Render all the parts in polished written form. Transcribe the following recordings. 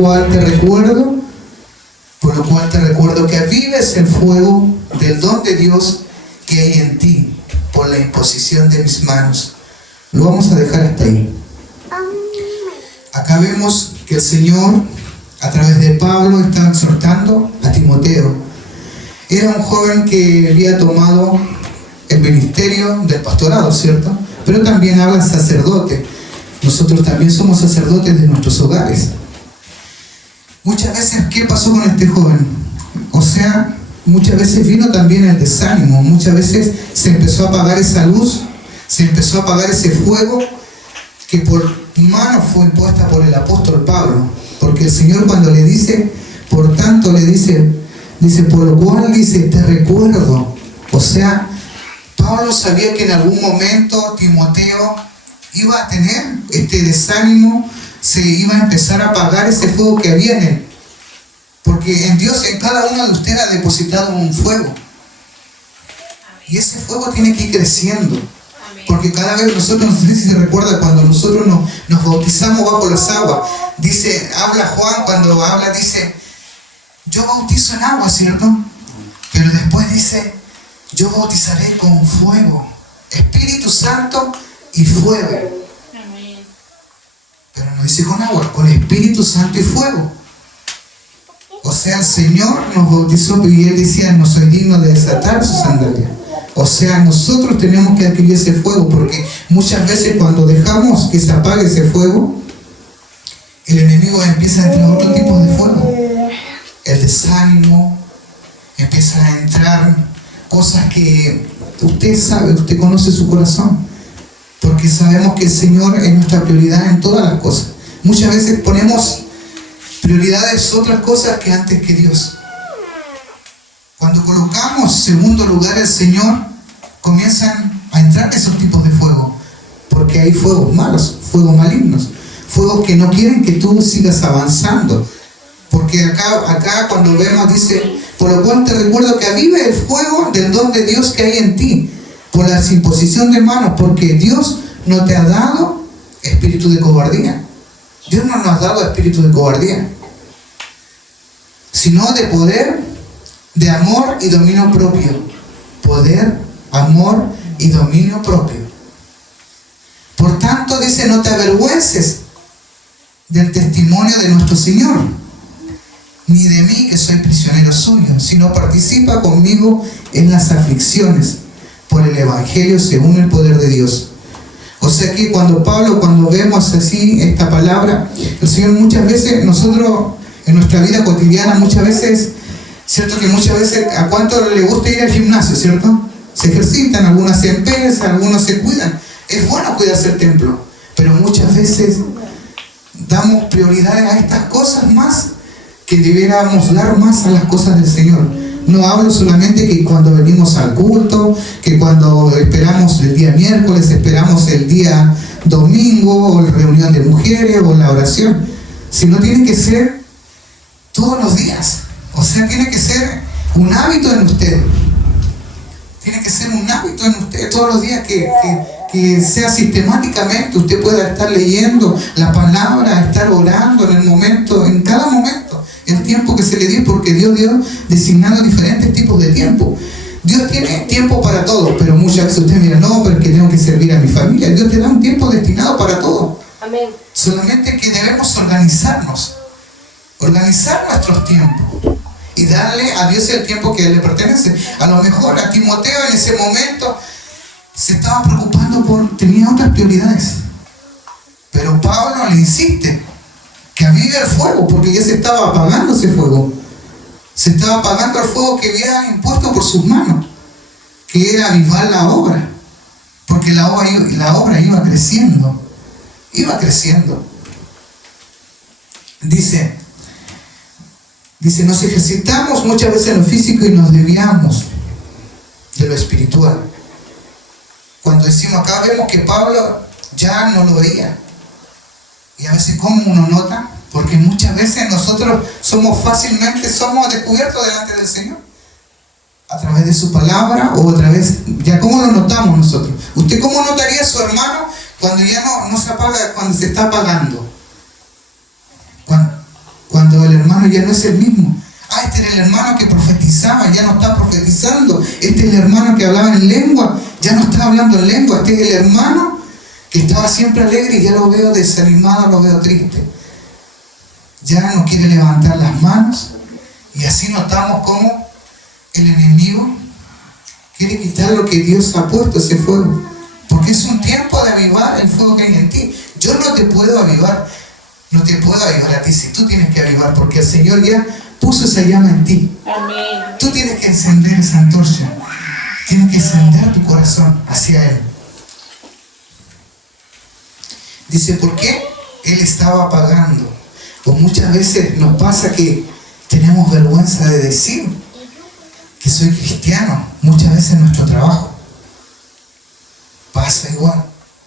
cual te recuerdo que avives el fuego del don de Dios que hay en ti por la imposición de mis manos. Lo vamos a dejar hasta ahí. Acá vemos que el Señor, a través de Pablo, estaba exhortando a Timoteo. Era un joven que había tomado el ministerio del pastorado, ¿cierto? Pero también habla sacerdote. Nosotros también somos sacerdotes de nuestros hogares. Muchas veces, ¿qué pasó con este joven? O sea, muchas veces vino también el desánimo, muchas veces se empezó a apagar esa luz, se empezó a apagar ese fuego que por mano fue impuesta por el apóstol Pablo. Porque el Señor cuando le dice, por tanto le dice, por lo cual dice, te recuerdo. O sea, Pablo sabía que en algún momento Timoteo iba a tener este desánimo, se iba a empezar a apagar ese fuego que había en él. Porque en Dios, en cada uno de ustedes ha depositado un fuego. Y ese fuego tiene que ir creciendo. Porque cada vez nosotros, no sé si se recuerda, cuando nosotros nos bautizamos bajo las aguas, dice, habla Juan, cuando habla dice, yo bautizo en agua, ¿cierto? Pero después dice, yo bautizaré con fuego, Espíritu Santo y fuego. Pero no dice con agua, con Espíritu Santo y fuego. O sea, el Señor nos bautizó y Él decía, no soy digno de desatar sus sandalias. O sea, nosotros tenemos que adquirir ese fuego, porque muchas veces cuando dejamos que se apague ese fuego, el enemigo empieza a entrar otro tipo de fuego. El desánimo, empieza a entrar cosas que usted sabe, usted conoce su corazón. Porque sabemos que el Señor es nuestra prioridad en todas las cosas. Muchas veces ponemos prioridades otras cosas que antes que Dios. Cuando colocamos en segundo lugar al Señor, comienzan a entrar esos tipos de fuego. Porque hay fuegos malos, fuegos malignos, fuegos que no quieren que tú sigas avanzando. Porque acá cuando vemos dice, por lo cual te recuerdo que avive el fuego del don de Dios que hay en ti, por la imposición de manos, porque Dios no te ha dado espíritu de cobardía. Dios no nos ha dado espíritu de cobardía, sino de poder, de amor y dominio propio. Poder, amor y dominio propio. Por tanto, dice, no te avergüences del testimonio de nuestro Señor, ni de mí que soy prisionero suyo, sino participa conmigo en las aflicciones por el Evangelio según el poder de Dios. O sea que cuando vemos así esta palabra, el Señor muchas veces, nosotros en nuestra vida cotidiana, muchas veces, cierto que muchas veces, ¿a cuánto le gusta ir al gimnasio, cierto? Se ejercitan, algunas se empesan, algunos se cuidan. Es bueno cuidarse el templo, pero muchas veces damos prioridades a estas cosas más que debiéramos dar más a las cosas del Señor. No hablo solamente que cuando venimos al culto, que cuando esperamos el día miércoles, esperamos el día domingo, o la reunión de mujeres, o la oración, sino tiene que ser todos los días. O sea, tiene que ser un hábito en usted. Tiene que ser un hábito en usted todos los días, que sea sistemáticamente. Usted pueda estar leyendo la palabra, estar orando en el momento, en cada momento, el tiempo que se le dio, porque Dios dio designado diferentes tipos de tiempo. Dios tiene tiempo para todo, pero muchas veces usted mira, no, pero es que tengo que servir a mi familia. Dios te da un tiempo destinado para todo. Amén. Solamente que debemos organizarnos, organizar nuestros tiempos y darle a Dios el tiempo que le pertenece. A lo mejor a Timoteo en ese momento se estaba preocupando tenía otras prioridades, pero Pablo le insiste que avive el fuego, porque ya se estaba apagando ese fuego. Se estaba apagando el fuego que había impuesto por sus manos, que era avivar la obra, porque la obra iba creciendo, Dice, nos ejercitamos muchas veces en lo físico y nos desviamos de lo espiritual. Cuando decimos acá, vemos que Pablo ya no lo veía. Y a veces, ¿cómo uno nota? Porque muchas veces nosotros somos descubiertos delante del Señor. A través de su palabra o a través, ya ¿cómo lo notamos nosotros? ¿Usted cómo notaría a su hermano cuando ya no se apaga, cuando se está apagando? hermano ya no es el mismo. Ah, este era el hermano que profetizaba, ya no está profetizando. Este es el hermano que hablaba en lengua, ya no está hablando en lengua. Este es el hermano que estaba siempre alegre y ya lo veo desanimado, lo veo triste. Ya no quiere levantar las manos. Y así notamos cómo el enemigo quiere quitar lo que Dios ha puesto, ese fuego. Porque es un tiempo de avivar el fuego que hay en ti. Yo no te puedo avivar. No te puedo avivar a ti si tú tienes que avivar, porque el Señor ya puso esa llama en ti. Amén. Tú tienes que encender esa antorcha. Tienes que encender tu corazón hacia Él. Dice, ¿por qué? Él estaba apagando. O muchas veces nos pasa que tenemos vergüenza de decir que soy cristiano. Muchas veces en nuestro trabajo pasa igual.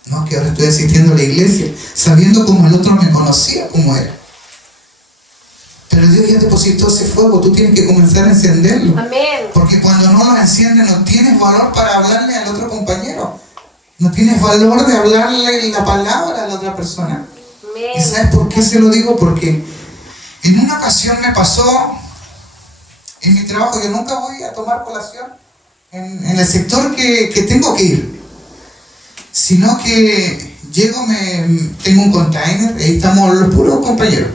No, que ahora estoy asistiendo a la iglesia, sabiendo como el otro me conocía como era. Pero Dios ya depositó ese fuego, tú tienes que comenzar a encenderlo. Amén. Porque cuando no lo enciendes, no tienes valor para hablarle al otro compañero. No tienes valor de hablarle la palabra a la otra persona. Amén. ¿Y sabes por qué se lo digo? Porque en una ocasión me pasó en mi trabajo. Yo nunca voy a tomar colación en el sector que tengo que ir, sino que llego, tengo un container, ahí estamos los puros compañeros,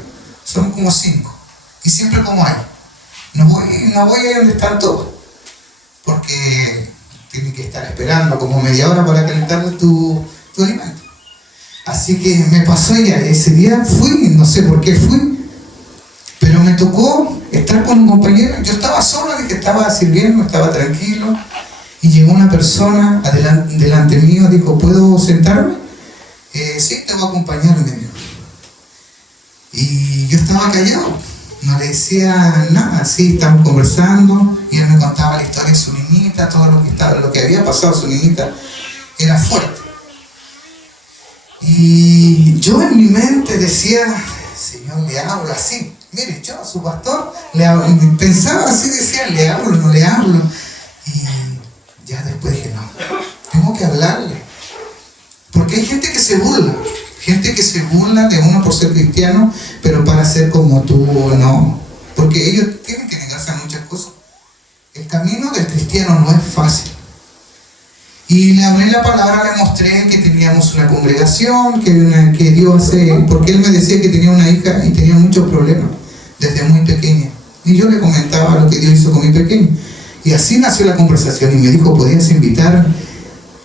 somos como 5, y siempre como hay. No voy ahí donde están todos, porque tienen que estar esperando como media hora para calentar tu alimento. Así que me pasó ya, ese día fui, no sé por qué fui, pero me tocó estar con un compañero. Yo estaba solo, que estaba sirviendo, estaba tranquilo. Y llegó una persona delante mío, dijo, ¿puedo sentarme? Sí, te voy a acompañar, me dijo. Y yo estaba callado, no le decía nada, así estábamos conversando, y él me contaba la historia de su niñita, todo lo que había pasado a su niñita, era fuerte. Y yo en mi mente decía, Señor, le hablo así. Mire, yo a su pastor, pensaba así, decía, le hablo, no le hablo. Y ya después dije, no, tengo que hablarle. Porque hay gente que se burla de uno por ser cristiano, pero para ser como tú, no. Porque ellos tienen que negarse a muchas cosas. El camino del cristiano no es fácil. Y le hablé la palabra, le mostré que teníamos una congregación, que Dios porque él me decía que tenía una hija y tenía muchos problemas desde muy pequeña. Y yo le comentaba lo que Dios hizo con mi pequeño. Y así nació la conversación y me dijo, ¿podrías invitar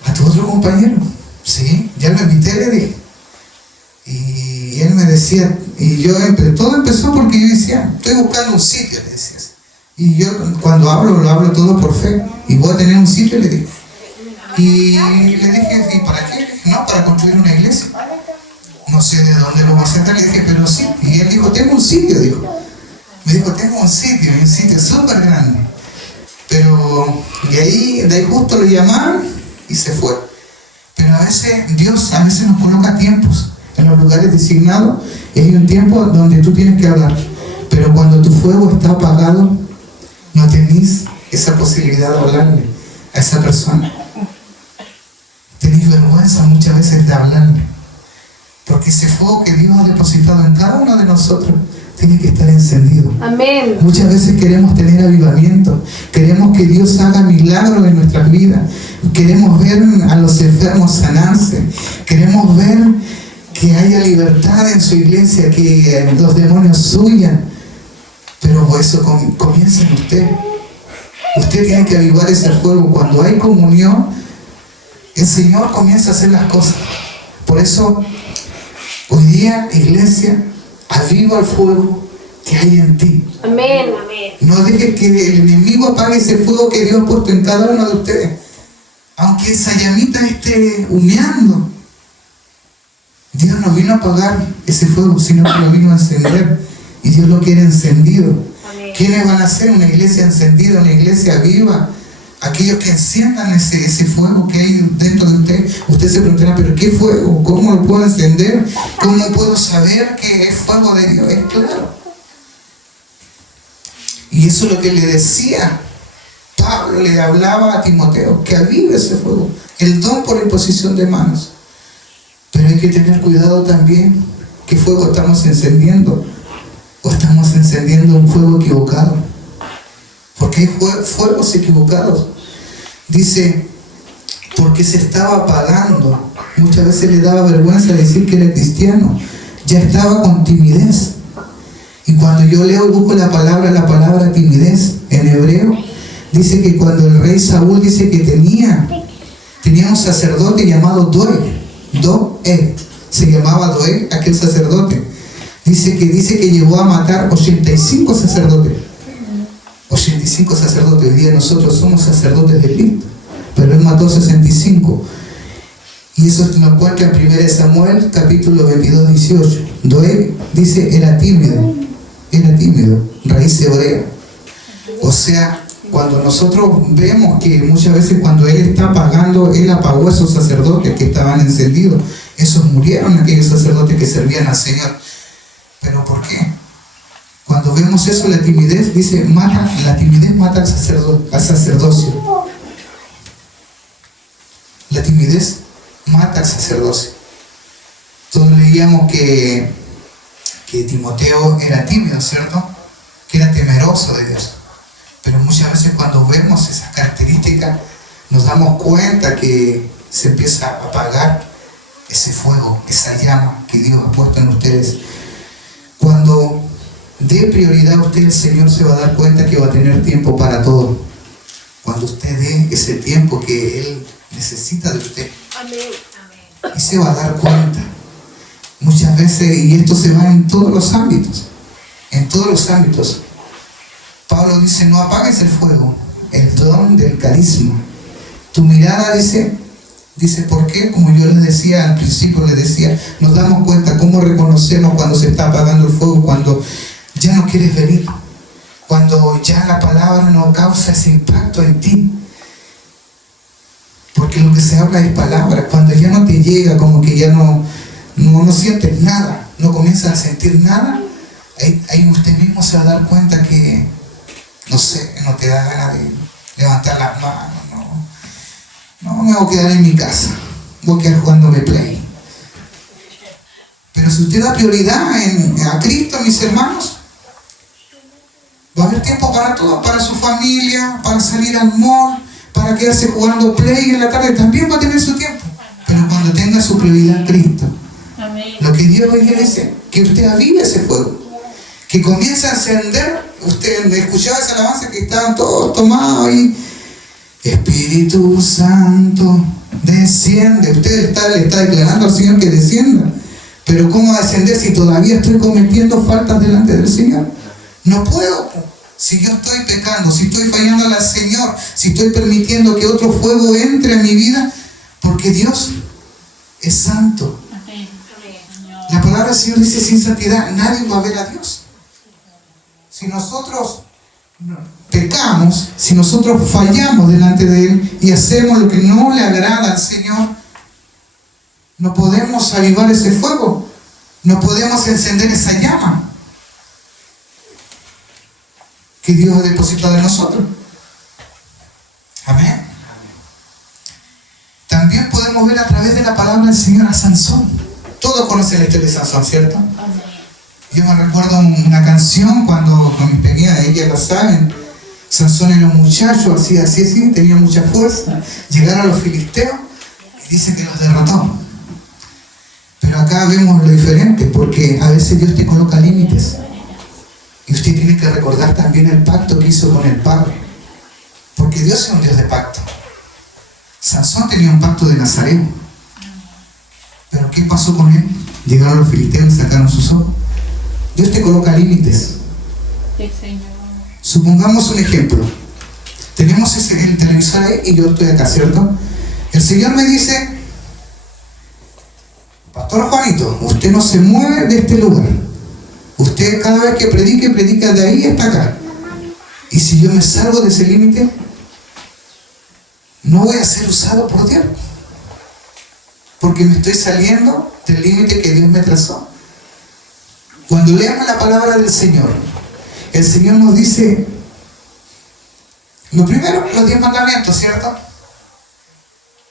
a tu otro compañero? Sí, ya lo invité, le dije. Y él me decía, todo empezó porque yo decía, estoy buscando un sitio, le decía. Y yo cuando lo hablo todo por fe, y voy a tener un sitio, le dije. Y le dije, ¿y para qué? No, para construir una iglesia. No sé de dónde lo voy a sacar, le dije, pero sí. Y él dijo, tengo un sitio, dijo. Me dijo, tengo un sitio súper grande. Pero de ahí justo lo llamaron y se fue. Pero Dios a veces nos coloca tiempos en los lugares designados, y hay un tiempo donde tú tienes que hablar. Pero cuando tu fuego está apagado, no tenés esa posibilidad de hablarle a esa persona. Tenés vergüenza muchas veces de hablarle, porque ese fuego que Dios ha depositado en cada uno de nosotros tiene que estar encendido. Amén. Muchas veces queremos tener avivamiento, queremos que Dios haga milagros en nuestras vidas, queremos ver a los enfermos sanarse, queremos ver que haya libertad en su iglesia, que los demonios huyan, pero eso comienza en usted. Usted tiene que avivar ese fuego. Cuando hay comunión, el Señor comienza a hacer las cosas. Por eso, hoy día, iglesia, aviva el fuego que hay en ti. Amén. Amén. No dejes que el enemigo apague ese fuego que Dios ha puesto en cada uno de ustedes. Aunque esa llamita esté humeando, Dios no vino a apagar ese fuego, sino que lo vino a encender. Y Dios lo quiere encendido. Amén. ¿Quiénes van a ser una iglesia encendida, una iglesia viva? Aquellos que enciendan ese fuego que hay dentro de usted. Usted se preguntará, ¿pero qué fuego? ¿Cómo lo puedo encender? ¿Cómo puedo saber que es fuego de Dios? Es claro. Y eso es lo que le decía Pablo, le hablaba a Timoteo, que avive ese fuego. El don por imposición de manos. Pero hay que tener cuidado también qué fuego estamos encendiendo. ¿O estamos encendiendo un fuego equivocado? Porque hay fuegos equivocados. Dice, porque se estaba apagando. Muchas veces le daba vergüenza decir que era cristiano. Ya estaba con timidez. Y cuando yo leo y busco la palabra timidez en hebreo, dice que cuando el rey Saúl dice que tenía un sacerdote llamado Doeg, se llamaba Doeg aquel sacerdote. Dice que llegó a matar 85 sacerdotes. 85 sacerdotes. Hoy día nosotros somos sacerdotes de Cristo, pero él mató 65. Y eso lo encuentra en 1 Samuel capítulo 22, 18. Doeg dice era tímido, raíz hebrea. O sea, cuando nosotros vemos que muchas veces cuando él está apagando, él apagó a esos sacerdotes que estaban encendidos. Esos murieron, aquellos sacerdotes que servían al Señor. ¿Pero por qué? Cuando vemos eso, la timidez, dice, la timidez mata al sacerdocio. La timidez mata al sacerdocio. Todos leíamos que Timoteo era tímido, ¿cierto? Que era temeroso de Dios. Pero muchas veces cuando vemos esas características, nos damos cuenta que se empieza a apagar ese fuego, esa llama que Dios ha puesto en ustedes. Cuando dé prioridad a usted, el Señor se va a dar cuenta que va a tener tiempo para todo. Cuando usted dé ese tiempo que Él necesita de usted. Amén. Y se va a dar cuenta. Muchas veces, y esto se va en todos los ámbitos. En todos los ámbitos. Pablo dice, no apagues el fuego, el don del carisma. Tu mirada dice, ¿por qué? Como yo les decía al principio, nos damos cuenta cómo reconocemos cuando se está apagando el fuego, cuando ya no quieres venir, cuando ya la palabra no causa ese impacto en ti. Porque lo que se habla es palabra. Cuando ya no te llega, como que ya no sientes nada, no comienzas a sentir nada, ahí usted mismo se va a dar cuenta que, no sé, no te da ganas de levantar las manos. No me voy a quedar en mi casa, voy a quedar jugándome play. Pero si usted da prioridad a Cristo, mis hermanos, va a haber tiempo para todo, para su familia, para salir al mall, para quedarse jugando play en la tarde, también va a tener su tiempo. Pero cuando tenga su prioridad en Cristo, lo que Dios hoy día dice, que usted avive ese fuego, que comience a encender. Usted escuchaba esa alabanza que estaban todos tomados ahí. Espíritu Santo, desciende. Usted le está declarando al Señor que descienda. Pero ¿cómo descender si todavía estoy cometiendo faltas delante del Señor? No puedo. Si yo estoy pecando, si estoy fallando al Señor, si estoy permitiendo que otro fuego entre en mi vida, porque Dios es santo. La palabra del Señor dice, sin santidad nadie va a ver a Dios. Si nosotros pecamos, si nosotros fallamos delante de Él y hacemos lo que no le agrada al Señor, no podemos avivar ese fuego, no podemos encender esa llama que Dios ha depositado en nosotros. Amén. También podemos ver a través de la palabra del Señor a Sansón. Todos conocen la historia de Sansón, ¿cierto? Yo me recuerdo una canción cuando con mis pequeñas, ellas la saben. Sansón era un muchacho, así, tenía mucha fuerza. Llegaron a los filisteos y dice que los derrotó. Pero acá vemos lo diferente, porque a veces Dios te coloca límites. Y usted tiene que recordar también el pacto que hizo con el Padre. Porque Dios es un Dios de pacto. Sansón tenía un pacto de Nazareo. Pero ¿qué pasó con él? Llegaron los filisteos y sacaron sus ojos. Dios te coloca límites. Sí, Señor. Supongamos un ejemplo. Tenemos el televisor ahí y yo estoy acá, ¿cierto? El Señor me dice, Pastor Juanito, usted no se mueve de este lugar. Usted cada vez que predica de ahí hasta acá. Y si yo me salgo de ese límite, no voy a ser usado por Dios. Porque me estoy saliendo del límite que Dios me trazó. Cuando leamos la palabra del Señor, el Señor nos dice, lo primero, los 10 mandamientos, ¿cierto?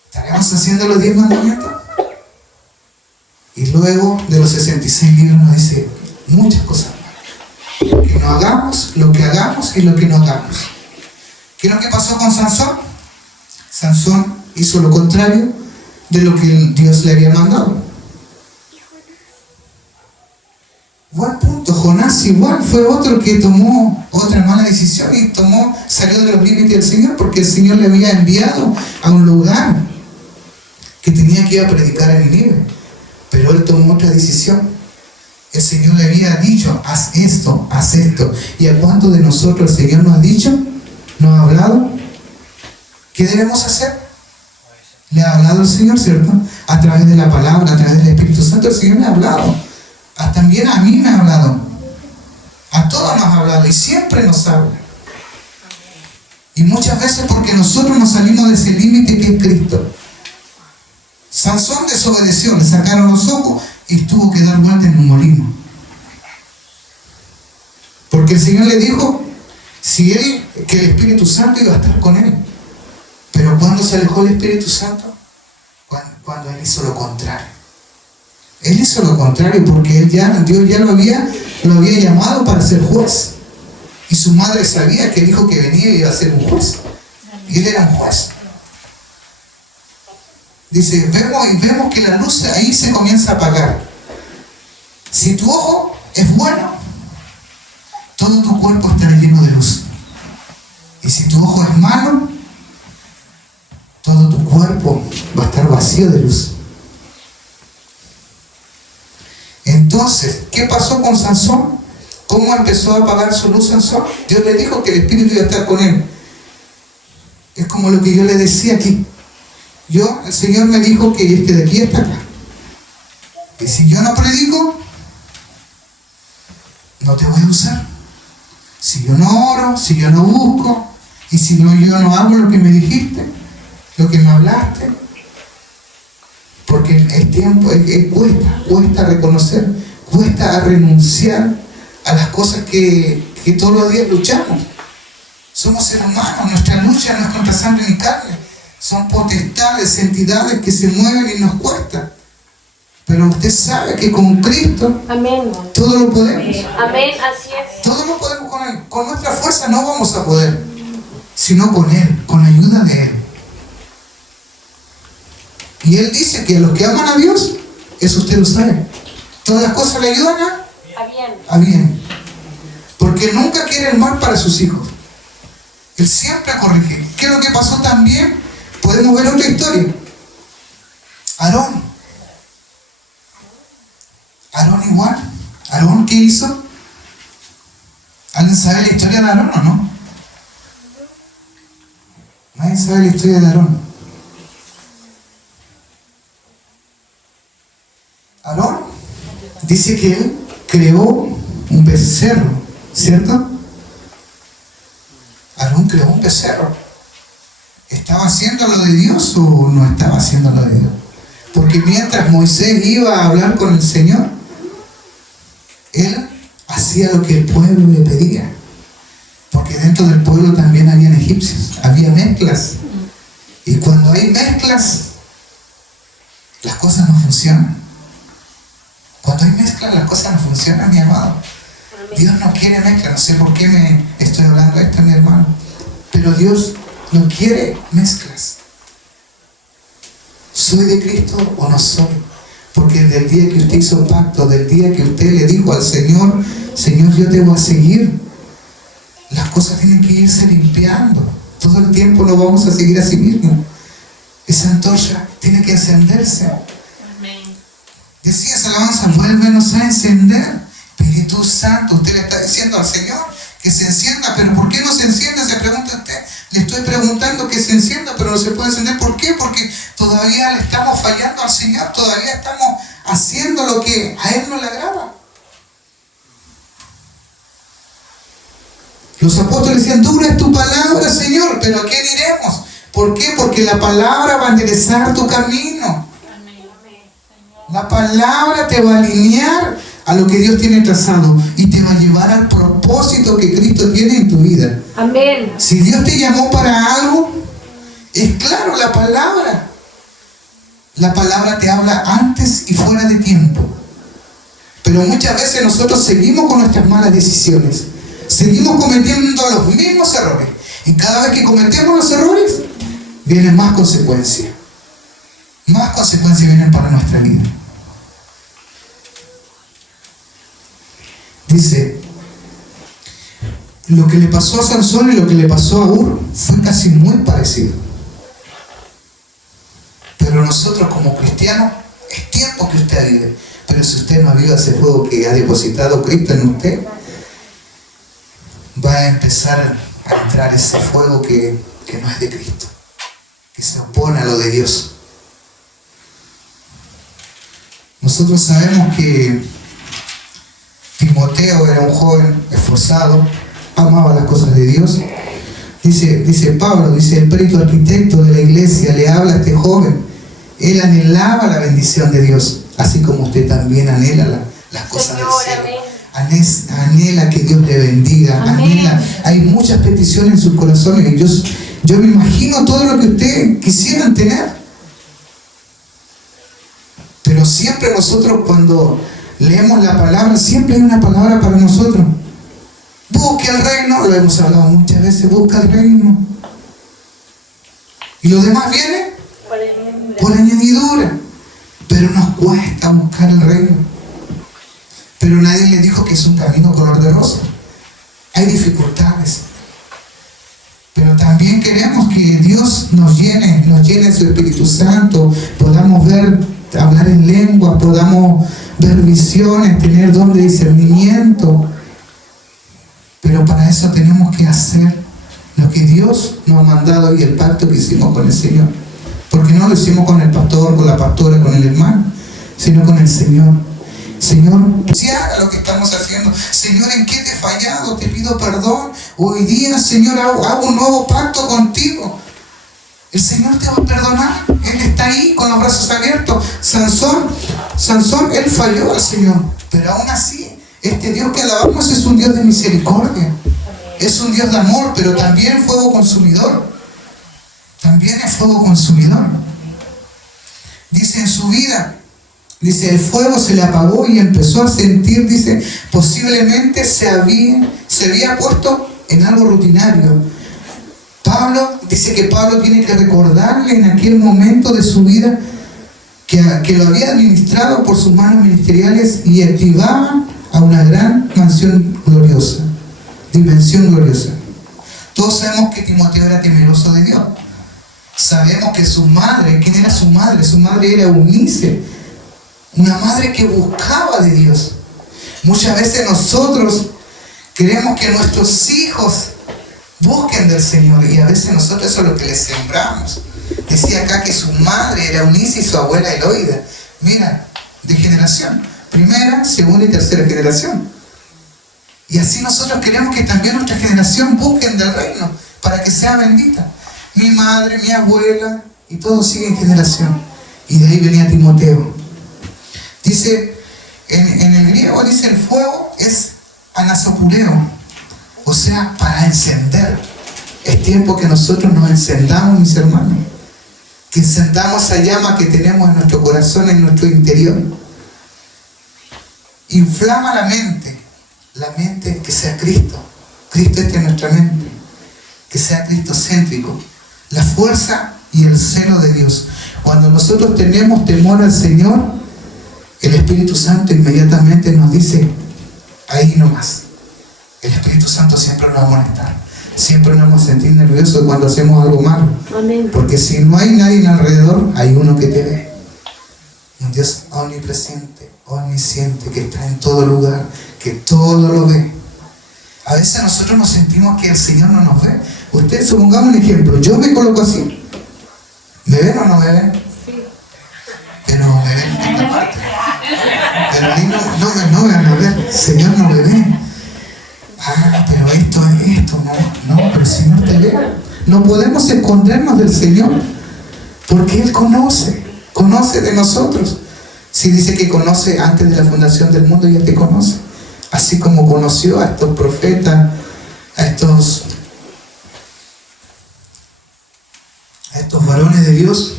¿Estaremos haciendo los 10 mandamientos? Y luego de los 66 libros nos dice muchas cosas. Que no hagamos lo que hagamos y lo que no hagamos. ¿Qué es lo que pasó con Sansón? Sansón hizo lo contrario de lo que Dios le había mandado. Buen punto. Jonás igual fue otro que tomó otra mala decisión y salió de los límites del Señor, porque el Señor le había enviado a un lugar que tenía que ir a predicar a Nínive, pero él tomó otra decisión. El Señor le había dicho, haz esto, haz esto. ¿Y a cuánto de nosotros el Señor nos ha dicho, nos ha hablado? ¿Qué debemos hacer? Le ha hablado el Señor, ¿cierto? A través de la palabra, a través del Espíritu Santo, el Señor le ha hablado. También a mí me ha hablado. A todos nos ha hablado y siempre nos habla. Y muchas veces porque nosotros nos salimos de ese límite que es Cristo. Sansón desobedeció, le sacaron los ojos y tuvo que dar vuelta en un molino. Porque el Señor le dijo que el Espíritu Santo iba a estar con él. Pero cuando se alejó el Espíritu Santo, cuando él hizo lo contrario. Él hizo lo contrario porque Dios ya lo había llamado para ser juez. Y su madre sabía que el hijo que venía iba a ser un juez. Y él era un juez. Dice, vemos que la luz ahí se comienza a apagar. Si tu ojo es bueno, todo tu cuerpo estará lleno de luz. Y si tu ojo es malo, todo tu cuerpo va a estar vacío de luz. Entonces, ¿qué pasó con Sansón? ¿Cómo empezó a apagar su luz Sansón? Dios le dijo que el Espíritu iba a estar con él. Es como lo que yo le decía aquí. El Señor me dijo que este de aquí está acá. Y si yo no predico, no te voy a usar. Si yo no oro, si yo no busco, y si yo no hago lo que me dijiste, lo que me hablaste, porque el tiempo cuesta reconocer, cuesta renunciar a las cosas que todos los días luchamos. Somos seres humanos, nuestra lucha no es contra sangre ni carne, son potestades, entidades que se mueven y nos cuesta. Pero usted sabe que con Cristo, amén, todo lo podemos. Amén, así es. Todo lo podemos con Él. Con nuestra fuerza no vamos a poder, sino con Él, con la ayuda de Él. Y Él dice que a los que aman a Dios, eso usted lo sabe, todas las cosas le ayudan a bien. Porque nunca quiere el mal para sus hijos. Él siempre corrige. ¿Qué es lo que pasó también? Podemos ver otra historia. Aarón igual. ¿Aarón qué hizo? ¿Alguien sabe la historia de Aarón o no? Nadie sabe la historia de Aarón. Aarón dice que él creó un becerro, ¿cierto? Aarón creó un becerro. ¿Estaba haciendo lo de Dios o no estaba haciendo lo de Dios? Porque mientras Moisés iba a hablar con el Señor, él hacía lo que el pueblo le pedía. Porque dentro del pueblo también habían egipcios, había mezclas. Y cuando hay mezclas, las cosas no funcionan. Cuando hay mezclas, las cosas no funcionan, mi amado. Dios no quiere mezcla. No sé por qué me estoy hablando de esto, mi hermano. Pero Dios no quiere mezclas. ¿Soy de Cristo o no soy? Porque desde el día que usted hizo pacto, del día que usted le dijo al Señor, Señor, yo te voy a seguir, las cosas tienen que irse limpiando. Todo el tiempo no vamos a seguir a sí mismo. Esa antorcha tiene que encenderse. Decía esa alabanza, vuélvenos a encender. Espíritu Santo, usted le está diciendo al Señor que se encienda, pero ¿por qué no se enciende? Se pregunta usted. Le estoy preguntando que se encienda, pero no se puede encender. ¿Por qué? Porque todavía le estamos fallando al Señor, todavía estamos haciendo lo que a Él no le agrada. Los apóstoles decían, dura es tu palabra, Señor, pero ¿qué diremos? ¿Por qué? Porque la palabra va a enderezar tu camino. La palabra te va a alinear a lo que Dios tiene trazado y te va a llevar al propósito que Cristo tiene en tu vida. Amén. Si Dios te llamó para algo, es claro la palabra. La palabra te habla antes y fuera de tiempo. Pero muchas veces nosotros seguimos con nuestras malas decisiones. Seguimos cometiendo los mismos errores. Y cada vez que cometemos los errores, vienen más consecuencias. Más consecuencias vienen para nuestra vida. Dice, lo que le pasó a Sansón y lo que le pasó a Ur fue casi muy parecido. Pero nosotros como cristianos, es tiempo que usted vive. Pero si usted no aviva ese fuego que ha depositado Cristo en usted, va a empezar a entrar ese fuego que no es de Cristo, que se opone a lo de Dios. Nosotros sabemos que Timoteo era un joven esforzado, amaba las cosas de Dios. Dice Pablo, el perito arquitecto de la iglesia le habla a este joven. Él anhelaba la bendición de Dios, así como usted también anhela las cosas del cielo. Anhela que Dios le bendiga. Anhela. Hay muchas peticiones en sus corazones. Yo me imagino todo lo que usted quisieran tener. Pero siempre nosotros cuando leemos la palabra, siempre hay una palabra para nosotros. Busque el reino, lo hemos hablado muchas veces, busca el reino. Y lo demás viene por añadidura. Pero nos cuesta buscar el reino. Pero nadie le dijo que es un camino color de rosa. Hay dificultades. Pero también queremos que Dios nos llene de su Espíritu Santo, podamos hablar en lengua, podamos ver visiones, tener don de discernimiento. Pero para eso tenemos que hacer lo que Dios nos ha mandado y el pacto que hicimos con el Señor. Porque no lo hicimos con el pastor, con la pastora, con el hermano, sino con el Señor. Señor, si haga lo que estamos haciendo. Señor, ¿en qué te he fallado? Te pido perdón. Hoy día, Señor, hago un nuevo pacto contigo. El Señor te va a perdonar. Él está ahí con los brazos abiertos. Sansón, él falló al Señor. Pero aún así, este Dios que alabamos es un Dios de misericordia. Es un Dios de amor, pero también fuego consumidor. También es fuego consumidor. Dice en su vida, el fuego se le apagó y empezó a sentir, posiblemente se había puesto en algo rutinario. Dice que Pablo tiene que recordarle en aquel momento de su vida que lo había administrado por sus manos ministeriales y activaba a una gran dimensión gloriosa. Todos sabemos que Timoteo era temeroso de Dios. Sabemos que su madre, ¿quién era su madre? Su madre era Eunice, una madre que buscaba de Dios. Muchas veces nosotros queremos que nuestros hijos busquen del Señor y a veces nosotros eso es lo que les sembramos. Decía acá que su madre era Eunice y su abuela Eloida. Mira, de generación, primera, segunda y tercera generación. Y así nosotros queremos que también nuestra generación busquen del reino para que sea bendita. Mi madre, mi abuela, y todo sigue en generación. Y de ahí venía Timoteo. Dice, en el griego dice el fuego es anasopuleo, o sea, para encender. Es tiempo que nosotros nos encendamos, mis hermanos. Que encendamos esa llama que tenemos en nuestro corazón, en nuestro interior. Inflama la mente que sea Cristo. Cristo esté en nuestra mente. Que sea cristocéntrico. La fuerza y el celo de Dios. Cuando nosotros tenemos temor al Señor, el Espíritu Santo inmediatamente nos dice, ahí nomás. El Espíritu Santo siempre nos va a molestar. Siempre nos vamos a sentir nerviosos cuando hacemos algo malo. Amén. Porque si no hay nadie alrededor, hay uno que te ve. Un Dios omnipresente, omnisciente, que está en todo lugar, que todo lo ve. A veces nosotros nos sentimos que el Señor no nos ve. Ustedes, supongamos un ejemplo, yo me coloco así. ¿Me ven o no me ven? Sí. Pero me ven en esta parte. Pero a mí no me van a ver. El Señor no me ve. Pero esto, no, pero el Señor te ve. No podemos escondernos del Señor, porque Él conoce de nosotros. Si dice que conoce antes de la fundación del mundo, ya te conoce. Así como conoció a estos profetas, a estos varones de Dios.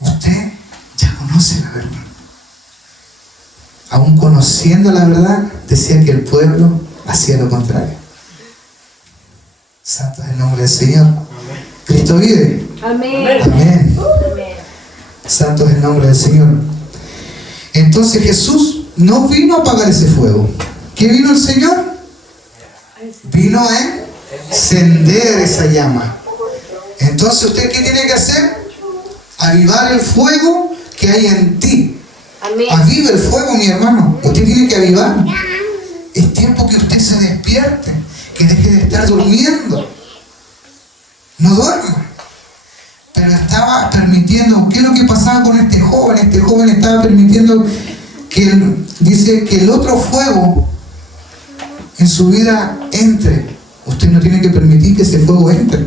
Usted ya conoce la verdad. conociendo la verdad, decía que el pueblo hacía lo contrario. Santo es el nombre del Señor. Cristo vive. Amén. Amén. Amén. Santo es el nombre del Señor. Entonces Jesús no vino a apagar ese fuego. ¿Qué vino el Señor? Vino a encender esa llama. Entonces, ¿usted qué tiene que hacer? Avivar el fuego que hay en ti. Amén. Aviva el fuego, mi hermano. Usted tiene que avivar. Es tiempo que usted se despierte, que deje de estar durmiendo. No duerma. Pero estaba permitiendo, ¿qué es lo que pasaba con este joven? Este joven estaba permitiendo que dice que el otro fuego en su vida entre. Usted no tiene que permitir que ese fuego entre.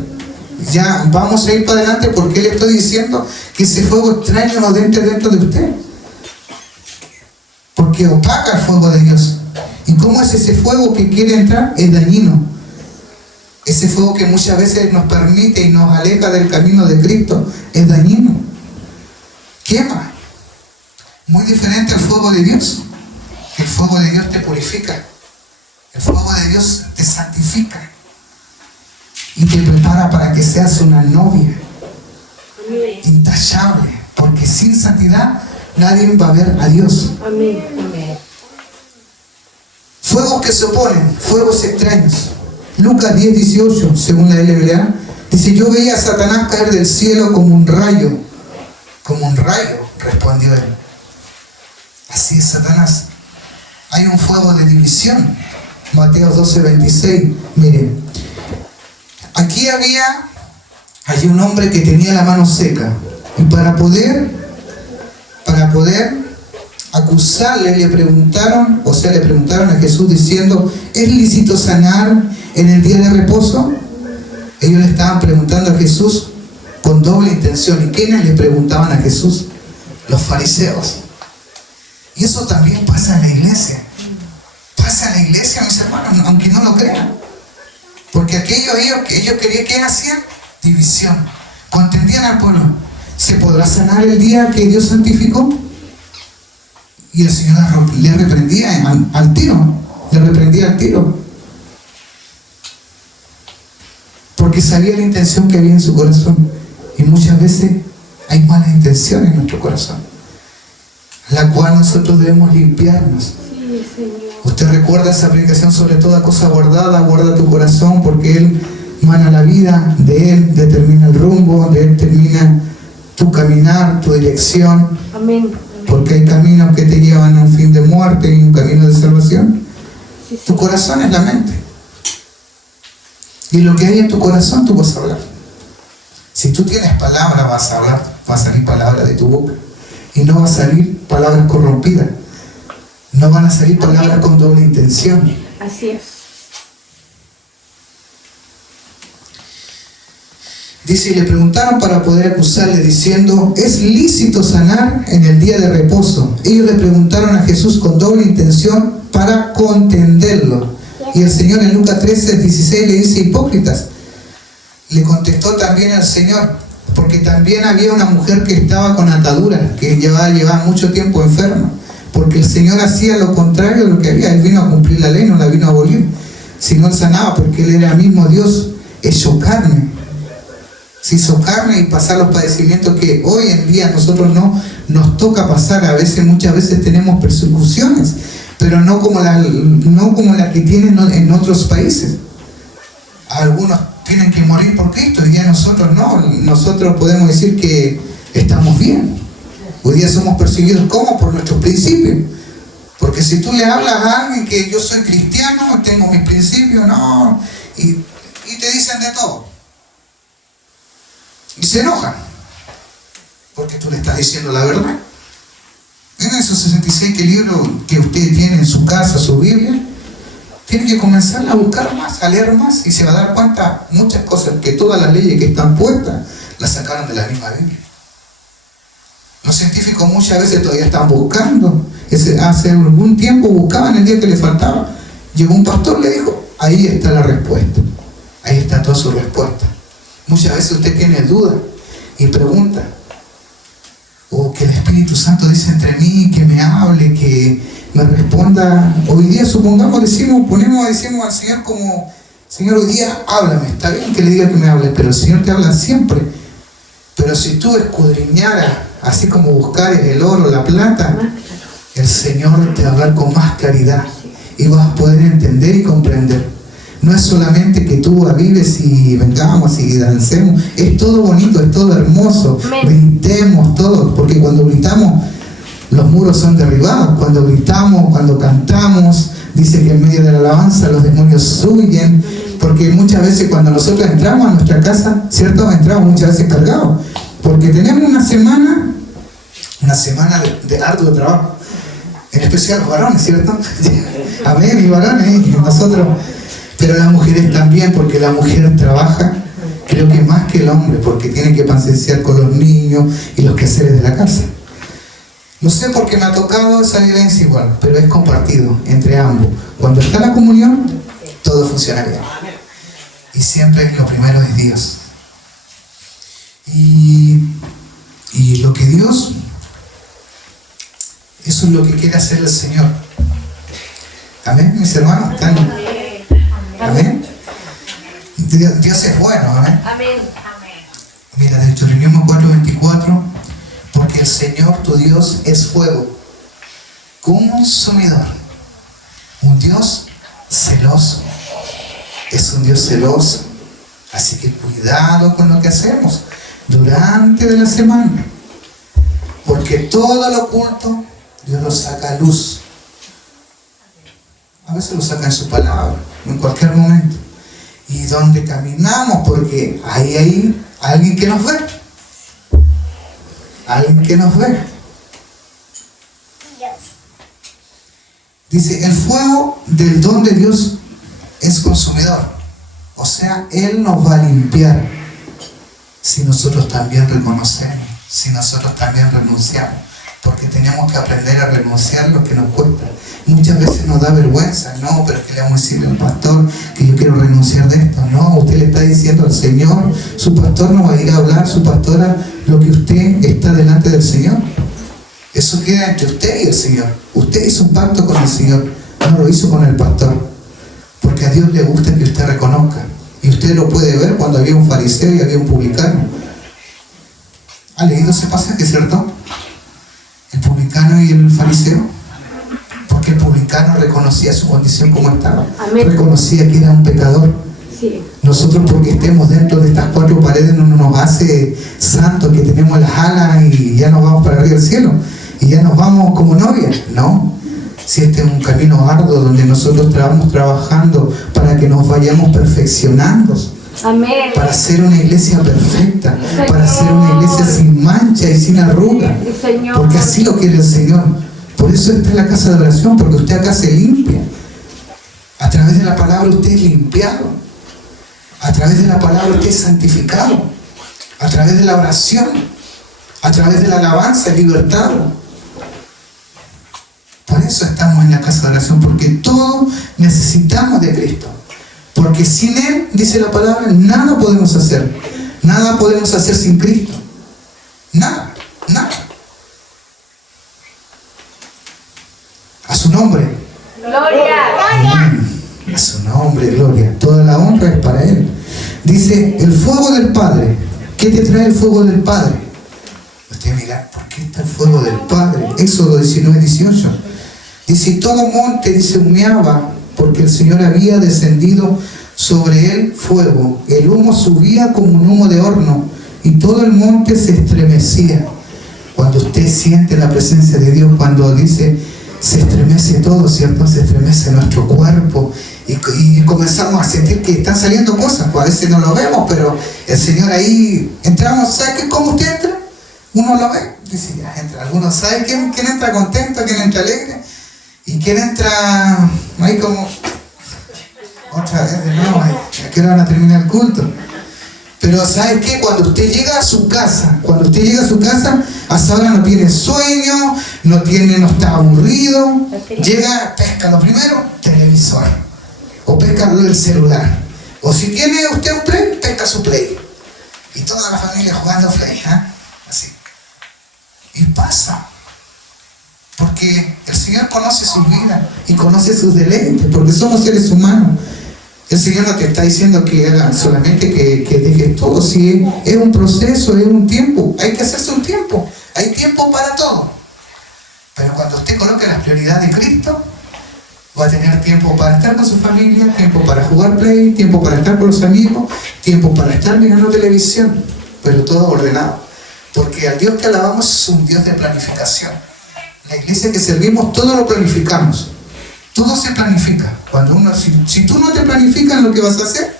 Ya vamos a ir para adelante porque le estoy diciendo que ese fuego extraño no entre dentro de usted. Porque opaca el fuego de Dios. ¿Y cómo es ese fuego que quiere entrar? Es dañino. Ese fuego que muchas veces nos permite y nos aleja del camino de Cristo es dañino. Quema. Muy diferente al fuego de Dios. El fuego de Dios te purifica. El fuego de Dios te santifica. Y te prepara para que seas una novia intachable. Porque sin santidad nadie va a ver a Dios. Amén. Amén. Fuegos que se oponen, fuegos extraños. Lucas 10:18, según la LBA, dice: yo veía a Satanás caer del cielo como un rayo. Como un rayo, respondió él. Así es Satanás. Hay un fuego de división. Mateo 12:26. Miren, aquí hay un hombre que tenía la mano seca. Y para poder acusarle, le preguntaron a Jesús diciendo: ¿es lícito sanar en el día de reposo? Ellos le estaban preguntando a Jesús con doble intención. ¿Y quiénes le preguntaban a Jesús? Los fariseos. Y eso también pasa en la iglesia. Pasa en la iglesia, mis hermanos, aunque no lo crean. Porque ellos querían, ¿qué hacían? División. Contendían al pueblo. ¿Se podrá sanar el día que Dios santificó? Y el Señor le reprendía al tiro. Le reprendía al tiro. Porque sabía la intención que había en su corazón. Y muchas veces hay malas intenciones en nuestro corazón, la cual nosotros debemos limpiarnos. Sí, Señor. Usted recuerda esa predicación: sobre toda cosa guardada, guarda tu corazón, porque Él mana la vida, de Él determina el rumbo, de Él termina tu caminar, tu dirección. Amén. Porque hay caminos que te llevan a un fin de muerte y un camino de salvación. Sí, Tu corazón es la mente. Y lo que hay en tu corazón tú vas a hablar. Si tú tienes palabra, vas a hablar, va a salir palabra de tu boca. Y no va a salir palabras corrompidas. No van a salir palabras con doble intención. Así es. Dice: y le preguntaron para poder acusarle diciendo: ¿es lícito sanar en el día de reposo? Ellos le preguntaron a Jesús con doble intención para contenderlo. Y el Señor en Lucas 13:16 le dice: hipócritas. Le contestó también al Señor, porque también había una mujer que estaba con atadura, que llevaba mucho tiempo enferma. Porque el Señor hacía lo contrario de lo que había. Él vino a cumplir la ley, no la vino a abolir. Sino Él sanaba, porque Él era mismo Dios, hecho carne. Se hizo carne y pasar los padecimientos que hoy en día nosotros no nos toca pasar. Muchas veces tenemos persecuciones, pero no como la que tienen en otros países. Algunos tienen que morir por Cristo y ya nosotros no. Nosotros podemos decir que estamos bien. Hoy día somos perseguidos ¿cómo? Por nuestros principios. Porque si tú le hablas a alguien que yo soy cristiano, tengo mis principios, no, y te dicen de todo. Y se enojan, porque tú le estás diciendo la verdad. En esos 66 libros que usted tiene en su casa, su Biblia, tiene que comenzar a buscar más, a leer más, y se va a dar cuenta muchas cosas, que todas las leyes que están puestas, las sacaron de la misma Biblia. Los científicos muchas veces todavía están buscando. Hace algún tiempo buscaban el día que les faltaba. Llegó un pastor, le dijo: ahí está la respuesta. Ahí está toda su respuesta. Muchas veces usted tiene dudas y pregunta, o que el Espíritu Espíritu Santo dice entre mí, que me hable, que me responda. Hoy día supongamos, decimos al Señor como, Señor, hoy día háblame. Está bien que le diga que me hable, pero el Señor te habla siempre. Pero si tú escudriñaras, así como buscares el oro, la plata, el Señor te va a hablar con más claridad y vas a poder entender y comprender. No es solamente que tú avives y vengamos y dancemos, es todo bonito, es todo hermoso. Gritemos todos, porque cuando gritamos los muros son derribados. Cuando gritamos, cuando cantamos, dice que en medio de la alabanza los demonios huyen, porque muchas veces cuando nosotros entramos a nuestra casa, ¿cierto? Entramos muchas veces cargados, porque tenemos una semana de arduo trabajo, en especial los varones, ¿cierto? Amén, y varones, y nosotros. Pero las mujeres también, porque la mujer trabaja, creo que más que el hombre, porque tiene que pacienciar con los niños y los quehaceres de la casa. No sé por qué me ha tocado esa vivencia igual, pero es compartido entre ambos. Cuando está la comunión, todo funciona bien. Y siempre lo primero es Dios. Y lo que Dios, eso es lo que quiere hacer el Señor. Amén, mis hermanos, ¿están? Amén. Dios es bueno, amén. Amén. Mira, de Deuteronomio 4:24, porque el Señor tu Dios es fuego consumidor, un Dios celoso. Es un Dios celoso. Así que cuidado con lo que hacemos durante de la semana, porque todo lo oculto Dios lo saca a luz. A veces lo saca en su palabra, en cualquier momento. Y donde caminamos, porque hay alguien que nos ve. Alguien que nos ve. Dice, el fuego del don de Dios es consumidor. O sea, Él nos va a limpiar si nosotros también reconocemos, si nosotros también renunciamos. Porque tenemos que aprender a renunciar lo que nos cuesta. Muchas veces nos da vergüenza. No, pero es que le vamos a decirle al pastor que yo quiero renunciar de esto. No, usted le está diciendo al Señor, su pastor no va a ir a hablar, su pastora, lo que usted está delante del Señor. Eso queda entre usted y el Señor. Usted hizo un pacto con el Señor, no lo hizo con el pastor. Porque a Dios le gusta que usted reconozca. Y usted lo puede ver cuando había un fariseo y había un publicano. ¿Ha leído ese pasaje, cierto? El publicano y el fariseo, porque el publicano reconocía su condición como estaba. Amén. Reconocía que era un pecador. Sí. Nosotros, porque estemos dentro de estas cuatro paredes, no nos hace santos, que tenemos las alas y ya nos vamos para arriba del cielo y ya nos vamos como novia. No, si este es un camino arduo donde nosotros estamos trabajando para que nos vayamos perfeccionando. Amén. Para ser una iglesia perfecta, para ser una iglesia sin mancha y sin arruga, porque así lo quiere el Señor. Por eso está en la casa de oración, porque usted acá se limpia. A través de la palabra usted es limpiado, a través de la palabra usted es santificado, a través de la oración, a través de la alabanza es libertado. Por eso estamos en la casa de oración, porque todos necesitamos de Cristo. Porque sin Él, dice la palabra, nada podemos hacer. Nada podemos hacer sin Cristo. Nada, nada. A su nombre. Gloria. A su nombre, gloria. Toda la honra es para Él. Dice, el fuego del Padre. ¿Qué te trae el fuego del Padre? Usted mira, ¿por qué está el fuego del Padre? Éxodo 19:18. Dice, y todo monte, dice, humeaba, porque el Señor había descendido sobre él fuego. El humo subía como un humo de horno y todo el monte se estremecía. Cuando usted siente la presencia de Dios, cuando dice, se estremece todo, ¿cierto? Se estremece nuestro cuerpo y comenzamos a sentir que están saliendo cosas. Pues a veces no lo vemos, pero el Señor ahí, entramos, ¿sabe qué? ¿Cómo usted entra? Uno lo ve, dice, ya entra. Algunos saben quién entra contento, quién entra alegre. ¿Y quién entra ahí como otra vez de nuevo? ¿A qué hora van a terminar el culto? Pero ¿sabe qué? Cuando usted llega a su casa, a esa hora no tiene sueño, no está aburrido, llega, pesca lo primero, televisor, o pesca el celular, o si tiene usted un play, pesca su play, y toda la familia jugando play, ¿eh? Así. Y pasa. Porque el Señor conoce sus vidas y conoce sus deleites, porque somos seres humanos. El Señor no te está diciendo que haga solamente que dejes todo. Si es un proceso, es un tiempo, hay que hacerse un tiempo. Hay tiempo para todo. Pero cuando usted coloque las prioridades de Cristo, va a tener tiempo para estar con su familia, tiempo para jugar play, tiempo para estar con los amigos, tiempo para estar mirando televisión, pero todo ordenado. Porque al Dios que alabamos es un Dios de planificación. La iglesia que servimos, todo lo planificamos. Todo se planifica. Cuando si tú no te planificas en lo que vas a hacer,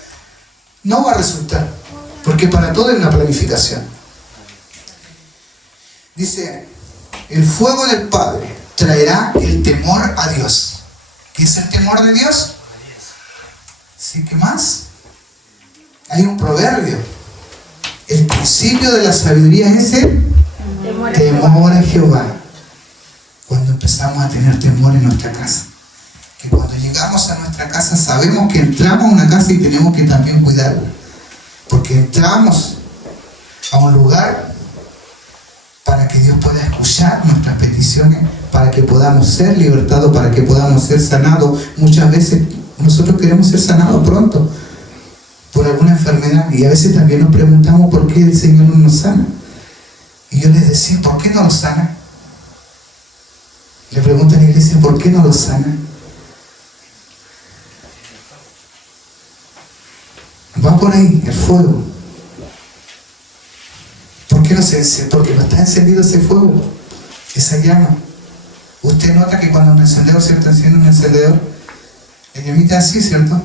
no va a resultar. Porque para todo es una planificación. Dice, el fuego del Padre traerá el temor a Dios. ¿Qué es el temor de Dios? ¿Sí? ¿Qué más? Hay un proverbio. El principio de la sabiduría es el temor a Jehová. Cuando empezamos a tener temor en nuestra casa. Que cuando llegamos a nuestra casa sabemos que entramos a una casa y tenemos que también cuidarla. Porque entramos a un lugar para que Dios pueda escuchar nuestras peticiones, para que podamos ser libertados, para que podamos ser sanados. Muchas veces nosotros queremos ser sanados pronto por alguna enfermedad y a veces también nos preguntamos por qué el Señor no nos sana. Y yo les decía, ¿por qué no lo sana? Le pregunto a la iglesia, ¿por qué no lo sana? Va por ahí el fuego. ¿Por qué no se enciende? Porque no está encendido ese fuego, esa llama. Usted nota que cuando un encendedor, ¿cierto? Enciende un encendedor, la llamita así, ¿cierto?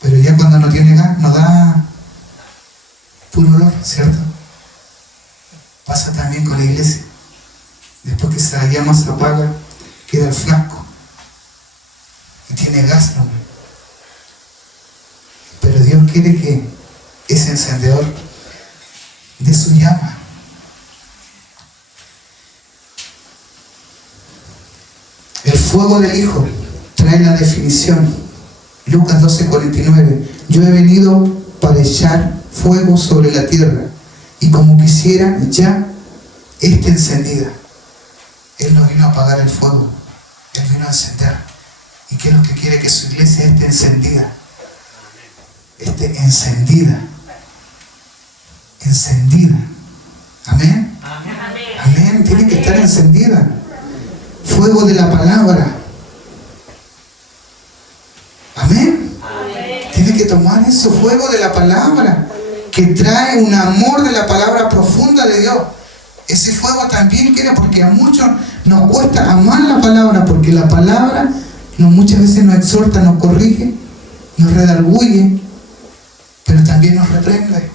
Pero ya cuando no tiene gas, no da puro olor, ¿cierto? Pasa también con la iglesia. Después que esa llama se apaga, queda el flasco y tiene gas, ¿no? Pero Dios quiere que ese encendedor dé su llama. El fuego del Hijo trae la definición. Lucas 12:49. Yo he venido para echar fuego sobre la tierra y como quisiera ya esté encendida. Él no vino a apagar el fuego, Él vino a encender. ¿Y qué es lo que quiere? Que su iglesia esté encendida. Esté encendida. Encendida. Amén. Amén. Tiene que estar encendida. Fuego de la palabra. Amén. Tiene que tomar ese fuego de la palabra que trae un amor de la palabra profunda de Dios. Ese fuego también quiere, porque a muchos nos cuesta amar la palabra, porque la palabra muchas veces nos exhorta, nos corrige, nos redarguye, pero también nos reprende.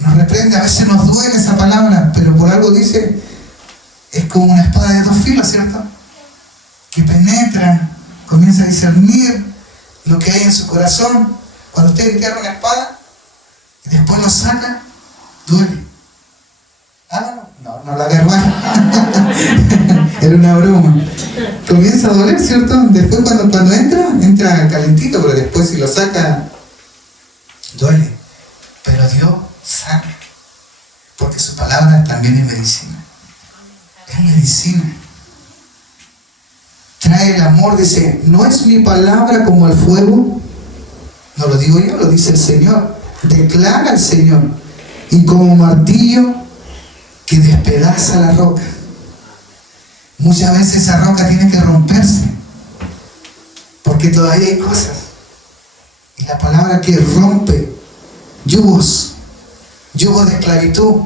Nos reprende, a veces nos duele esa palabra, pero por algo dice, es como una espada de dos filos, ¿cierto? Que penetra, comienza a discernir lo que hay en su corazón. Cuando usted entierra una espada y después lo saca, duele. No la agarra. Era una broma. Comienza a doler, ¿cierto? Después cuando entra calentito, pero después si lo saca, duele. Pero Dios sana, porque su palabra también es medicina. Es medicina. Trae el amor, dice, no es mi palabra como el fuego, no lo digo yo, lo dice el Señor, declara el Señor, y como martillo que despedaza la roca. Muchas veces esa roca tiene que romperse, porque todavía hay cosas, y la palabra que rompe yugos de esclavitud,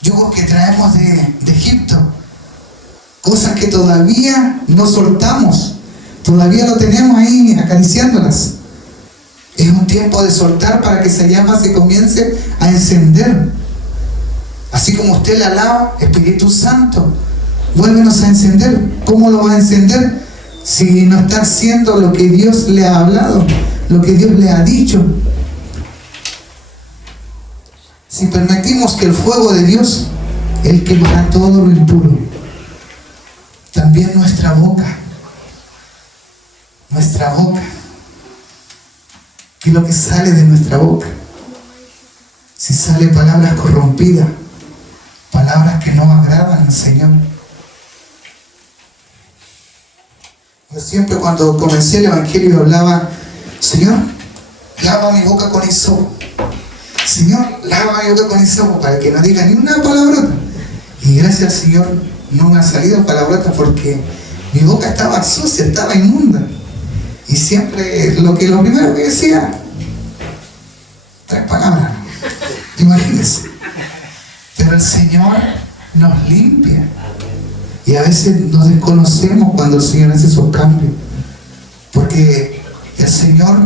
yugos que traemos de Egipto, cosas que todavía no soltamos, todavía lo tenemos ahí acariciándolas. Es un tiempo de soltar para que esa llama se comience a encender. Así como usted la alaba, Espíritu Santo, vuélvenos a encender. ¿Cómo lo va a encender? Si no está haciendo lo que Dios le ha hablado, lo que Dios le ha dicho. Si permitimos que el fuego de Dios, Él quemará todo lo impuro. También nuestra boca. ¿Qué es lo que sale de nuestra boca? Si sale palabras corrompidas, palabras que no agradan al Señor, Siempre cuando comencé el Evangelio hablaba, Señor, lava mi boca con hisopo. Señor, lava mi boca con hisopo para que no diga ni una palabrota. Y gracias al Señor no me ha salido palabrota porque mi boca estaba sucia, estaba inmunda. Y siempre lo primero que decía, 3 palabras. Imagínense. Pero el Señor nos limpia. Y a veces nos desconocemos cuando el Señor hace esos cambios. Porque el Señor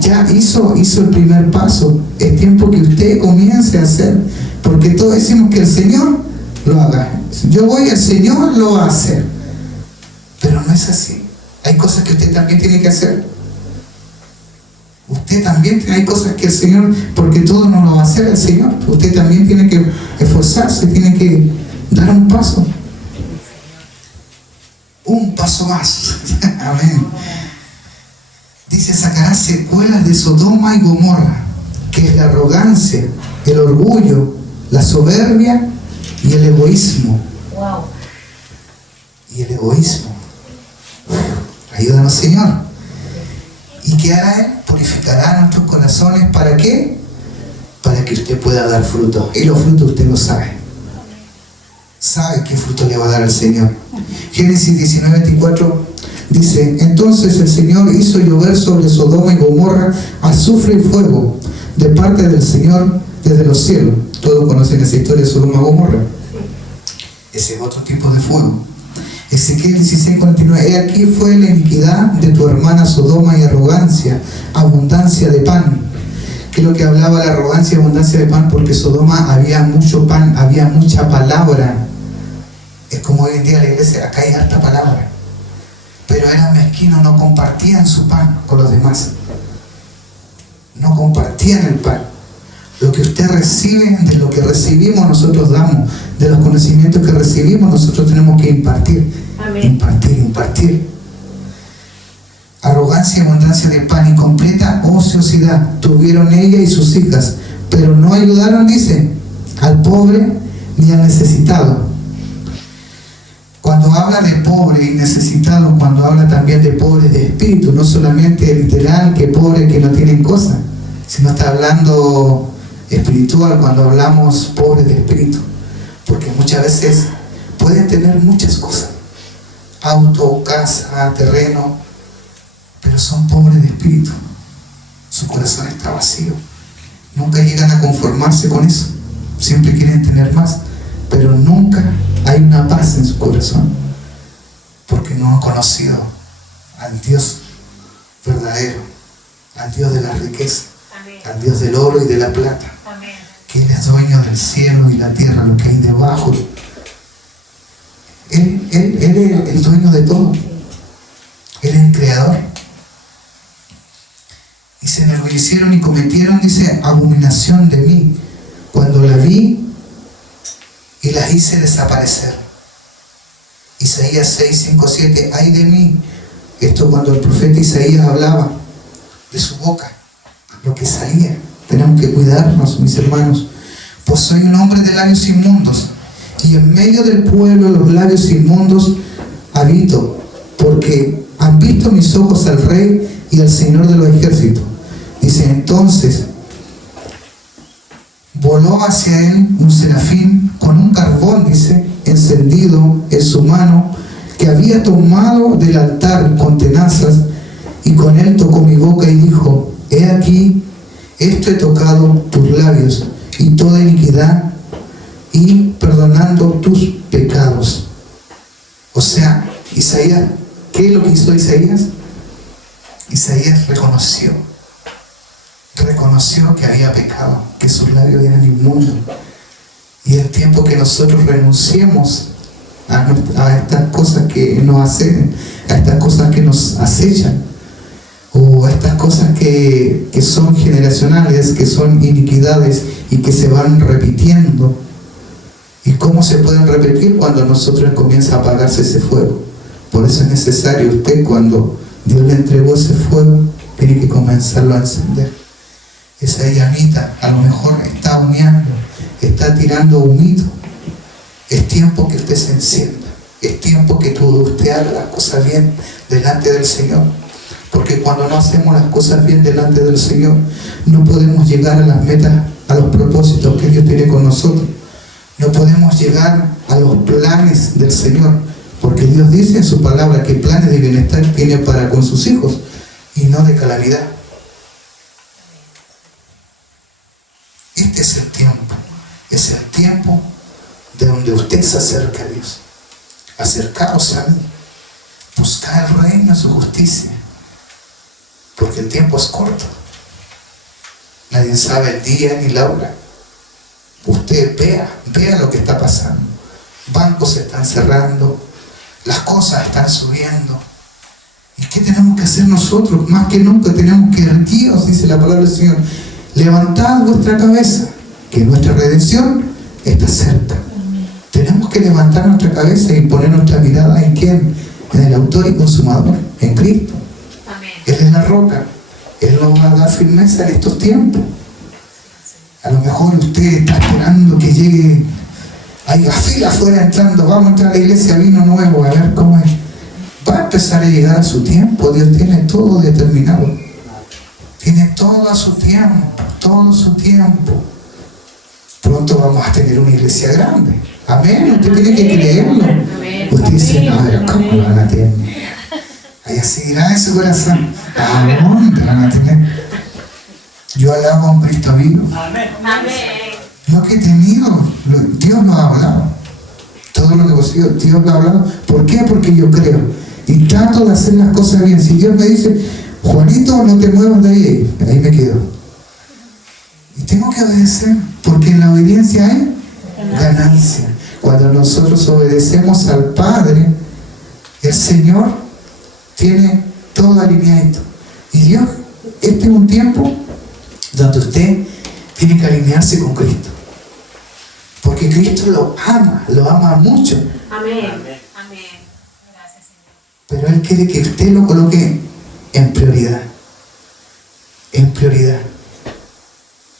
ya hizo el primer paso. Es tiempo que usted comience a hacer. Porque todos decimos que el Señor lo haga. Yo voy, el Señor lo va a hacer. Pero no es así. Hay cosas que usted también tiene que hacer. Usted también hay cosas que el Señor, porque todo no lo va a hacer el Señor. Usted también tiene que esforzarse, tiene que dar un paso. Un paso más. Amén. Dice, sacará secuelas de Sodoma y Gomorra, que es la arrogancia, el orgullo, la soberbia y el egoísmo. Wow. Y el egoísmo. Ayúdanos, Señor. ¿Y qué hará Él? Purificará nuestros corazones. ¿Para qué? Para que usted pueda dar fruto. Y los frutos usted lo sabe. Sabe qué fruto le va a dar al Señor. Génesis 19:24 dice, entonces el Señor hizo llover sobre Sodoma y Gomorra azufre y fuego de parte del Señor desde los cielos. Todos conocen esa historia de Sodoma y Gomorra. Ese es otro tipo de fuego. Ezequiel 16:49, he aquí fue la iniquidad de tu hermana Sodoma y arrogancia, abundancia de pan. ¿Qué es lo que hablaba la arrogancia y abundancia de pan? Porque Sodoma había mucho pan, había mucha palabra. Es como hoy en día la iglesia, acá hay harta palabra. Pero eran mezquinos, no compartían su pan con los demás. No compartían el pan. Lo que usted recibe, de lo que recibimos nosotros damos, de los conocimientos que recibimos nosotros tenemos que impartir. Amén. Impartir. Arrogancia y abundancia de pan y completa ociosidad tuvieron ella y sus hijas, pero no ayudaron, dice, al pobre ni al necesitado. Cuando habla de pobre y necesitado, cuando habla también de pobre de espíritu, no solamente literal, que pobre que no tienen cosas, sino está hablando espiritual cuando hablamos pobre de espíritu, porque muchas veces pueden tener muchas cosas, auto, casa, terreno, pero son pobres de espíritu, su corazón está vacío, nunca llegan a conformarse con eso, siempre quieren tener más, pero nunca hay una paz en su corazón, porque no han conocido al Dios verdadero, al Dios de la riqueza, al Dios del oro y de la plata, que Él es dueño del cielo y la tierra, lo que hay debajo. Él es el dueño de todo. Él es el creador. Y se enorgullecieron y cometieron, dice, abominación de mí, cuando la vi y las hice desaparecer. Isaías 6, 5, 7, ay de mí. Esto cuando el profeta Isaías hablaba de su boca, lo que salía. Tenemos que cuidarnos, mis hermanos, pues soy un hombre de labios inmundos, y en medio del pueblo los labios inmundos habito, porque han visto mis ojos al Rey y al Señor de los ejércitos. Dice, entonces voló hacia él un serafín con un carbón, dice, encendido en su mano, que había tomado del altar con tenazas, y con él tocó mi boca y dijo, he aquí, esto he tocado tus labios, y toda iniquidad, y perdonando tus pecados. O sea, Isaías, ¿qué es lo que hizo Isaías? Isaías reconoció que había pecado, que sus labios eran inmundos. Y el tiempo que nosotros renunciemos a estas cosas que nos hacen, a estas cosas que nos acechan, o estas cosas que son generacionales, que son iniquidades y que se van repitiendo. ¿Y cómo se pueden repetir? Cuando a nosotros comienza a apagarse ese fuego. Por eso es necesario usted, cuando Dios le entregó ese fuego, tiene que comenzarlo a encender. Esa llamita a lo mejor está humeando, está tirando humito. Es tiempo que usted se encienda Es tiempo que usted haga las cosas bien delante del Señor. Porque cuando no hacemos las cosas bien delante del Señor, no podemos llegar a las metas, a los propósitos que Dios tiene con nosotros. No podemos llegar a los planes del Señor. Porque Dios dice en su palabra que planes de bienestar tiene para con sus hijos y no de calamidad. Este es el tiempo. Es el tiempo de donde usted se acerca a Dios. Acercaos a mí. Buscar el reino y su justicia. Porque el tiempo es corto. Nadie sabe el día ni la hora. Usted vea lo que está pasando. Bancos se están cerrando. Las cosas están subiendo. ¿Y qué tenemos que hacer nosotros? Más que nunca tenemos que erguiros, dice la palabra del Señor. Levantad vuestra cabeza, que nuestra redención está cerca. Tenemos que levantar nuestra cabeza y poner nuestra mirada ¿en quién? En el autor y consumador, en Cristo. Él es la roca. Él nos va a dar firmeza en estos tiempos. A lo mejor usted está esperando que llegue, hay fila afuera entrando, vamos a entrar a la iglesia, vino nuevo, a ver cómo es. Va a empezar a llegar a su tiempo. Dios tiene todo determinado. Tiene todo a su tiempo, todo su tiempo. Pronto vamos a tener una iglesia grande. Amén. Usted tiene que creerlo. Usted dice, no, pero ¿cómo lo van a tener? Ahí así dirá en su corazón. ¿A dónde van a tener? Yo alabo a un Cristo vivo. Lo que he tenido, Dios lo ha hablado. Todo lo que posible, Dios lo ha hablado. ¿Por qué? Porque yo creo. Y trato de hacer las cosas bien. Si Dios me dice, Juanito, no te muevas de ahí me quedo. Y tengo que obedecer, porque en la obediencia hay ganancia. Cuando nosotros obedecemos al Padre, el Señor tiene todo alineado. Y Dios, este es un tiempo donde usted tiene que alinearse con Cristo. Porque Cristo lo ama mucho. Amén. Pero Él quiere que usted lo coloque en prioridad. En prioridad.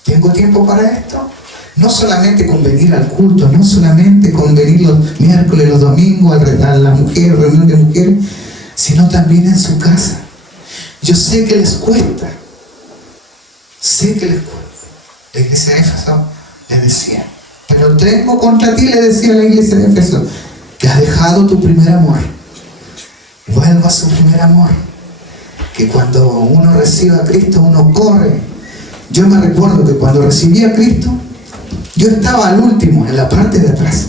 ¿Tengo tiempo para esto? No solamente con venir al culto, no solamente con venir los miércoles, los domingos, a las mujeres, reunión de mujeres, sino también en su casa. Yo sé que les cuesta. Sé que les cuesta. La iglesia de Éfeso les decía, pero tengo contra ti, le decía la iglesia de Éfeso, que has dejado tu primer amor. Vuelva a su primer amor. Que cuando uno recibe a Cristo, uno corre. Yo me recuerdo que cuando recibí a Cristo, yo estaba al último, en la parte de atrás.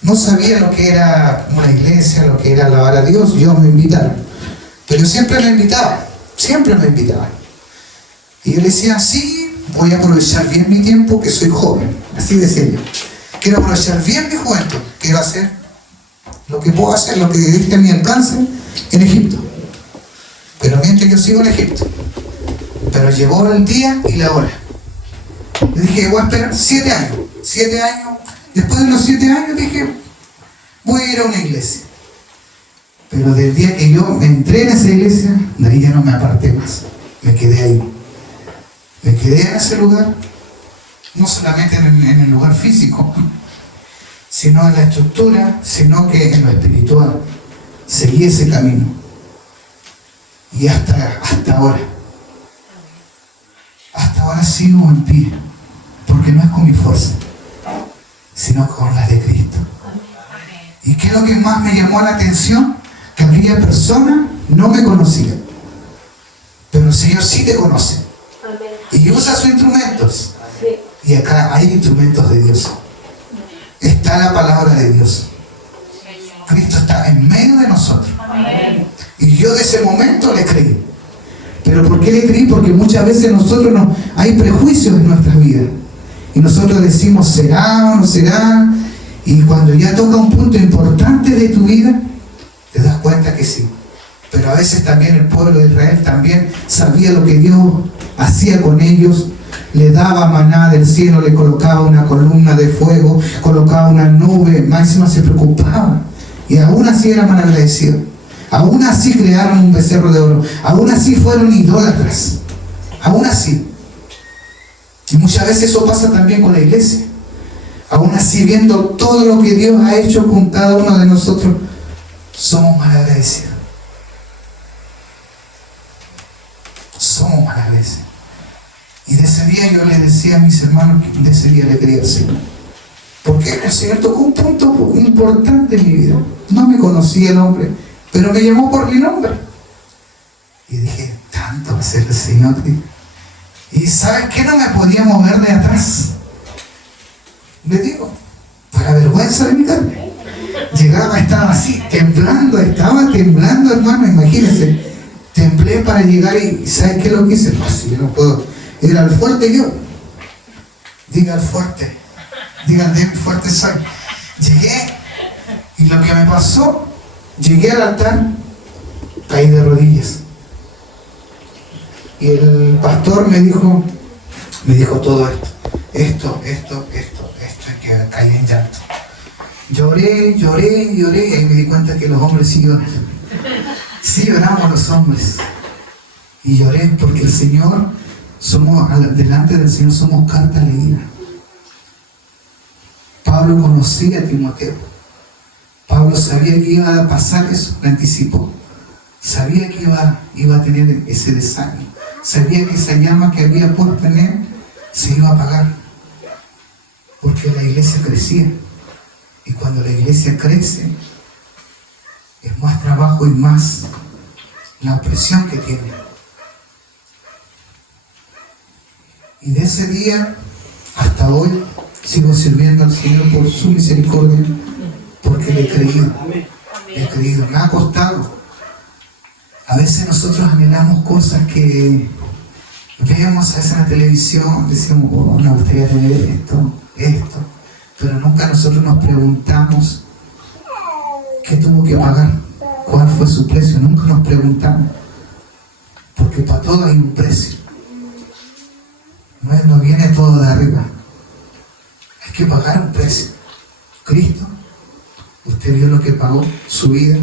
No sabía lo que era una iglesia, lo que era alabar a Dios. Yo me invitaba. Pero siempre me invitaba. Siempre me invitaba. Y yo le decía, sí, voy a aprovechar bien mi tiempo, que soy joven. Así decía yo. Quiero aprovechar bien mi juventud. Quiero hacer lo que puedo hacer, lo que esté a mi alcance en Egipto. Pero mientras yo sigo en Egipto. Pero llegó el día y la hora. Le dije, voy a esperar 7 años. 7 años. Después de los 7 años dije, voy a ir a una iglesia. Pero del día que yo entré en esa iglesia, de ahí ya no me aparté más. Me quedé ahí. Me quedé en ese lugar. No solamente en el lugar físico, sino en la estructura, sino que en lo espiritual. Seguí ese camino. Y hasta ahora. Hasta ahora sigo en pie. Porque no es con mi fuerza, sino con la de Cristo. ¿Y qué es lo que más me llamó la atención? Que aquella persona no me conocía. Pero el Señor sí te conoce. Y usa sus instrumentos. Y acá hay instrumentos de Dios. Está la palabra de Dios. Cristo está en medio de nosotros. Y yo de ese momento le creí. ¿Pero por qué le creí? Porque muchas veces nosotros hay prejuicios en nuestras vidas. Y nosotros decimos, ¿será o no será? Y cuando ya toca un punto importante de tu vida, te das cuenta que sí. Pero a veces también el pueblo de Israel también sabía lo que Dios hacía con ellos. Le daba maná del cielo, le colocaba una columna de fuego, colocaba una nube, máxima se preocupaba. Y aún así eran malagradecidos. Aún así crearon un becerro de oro. Aún así fueron idólatras. Aún así. Y muchas veces eso pasa también con la iglesia. Aún así, viendo todo lo que Dios ha hecho con cada uno de nosotros, somos malagradecidos. Somos malagradecidos. Y de ese día yo le decía a mis hermanos que de ese día le quería al Señor. Porque el Señor tocó un punto importante en mi vida. No me conocía el hombre, pero me llamó por mi nombre. Y dije, tanto va a ser el Señor. Y ¿sabes qué? No me podía mover de atrás. Le digo, para vergüenza de mi carne. Llegaba, estaba así, temblando, hermano, imagínense. Temblé para llegar y ¿sabes qué lo que hice? No, si yo no puedo. Era el fuerte yo. Diga el fuerte. Diga el débil, fuerte soy. Llegué y lo que me pasó, llegué al altar, caí de rodillas. Y el pastor me dijo todo esto, que caí en llanto. Lloré, y ahí me di cuenta que los hombres sí lloran. Sí lloramos los hombres. Y lloré porque el Señor, delante del Señor somos carta leída. Pablo conocía a Timoteo. Pablo sabía que iba a pasar eso, lo anticipó. Sabía que iba a tener ese desánimo. Sabía que esa llama que había por tener se iba a apagar. Porque la iglesia crecía. Y cuando la iglesia crece, es más trabajo y más la opresión que tiene. Y de ese día hasta hoy sigo sirviendo al Señor por su misericordia, porque le he creído. Me ha costado. A veces nosotros anhelamos cosas que vemos a veces en la televisión, decimos, oh, me gustaría tener esto, pero nunca nosotros nos preguntamos qué tuvo que pagar, cuál fue su precio. Nunca nos preguntamos, porque para todo hay un precio. No viene todo de arriba. Hay que pagar un precio. Cristo, usted vio lo que pagó, su vida,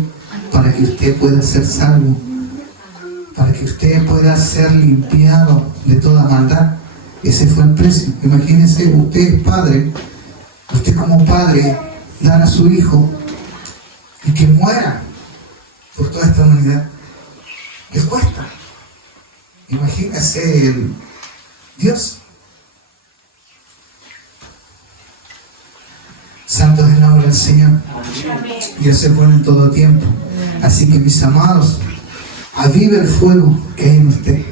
para que usted pueda ser salvo, para que usted pueda ser limpiado de toda maldad. Ese fue el precio. Imagínense, usted es padre, usted como padre dar a su hijo y que muera por toda esta humanidad. ¿Qué cuesta? Imagínense el Dios. Santo es el nombre del Señor. Dios es bueno en todo tiempo. Así que, mis amados, avive el fuego que hay en usted.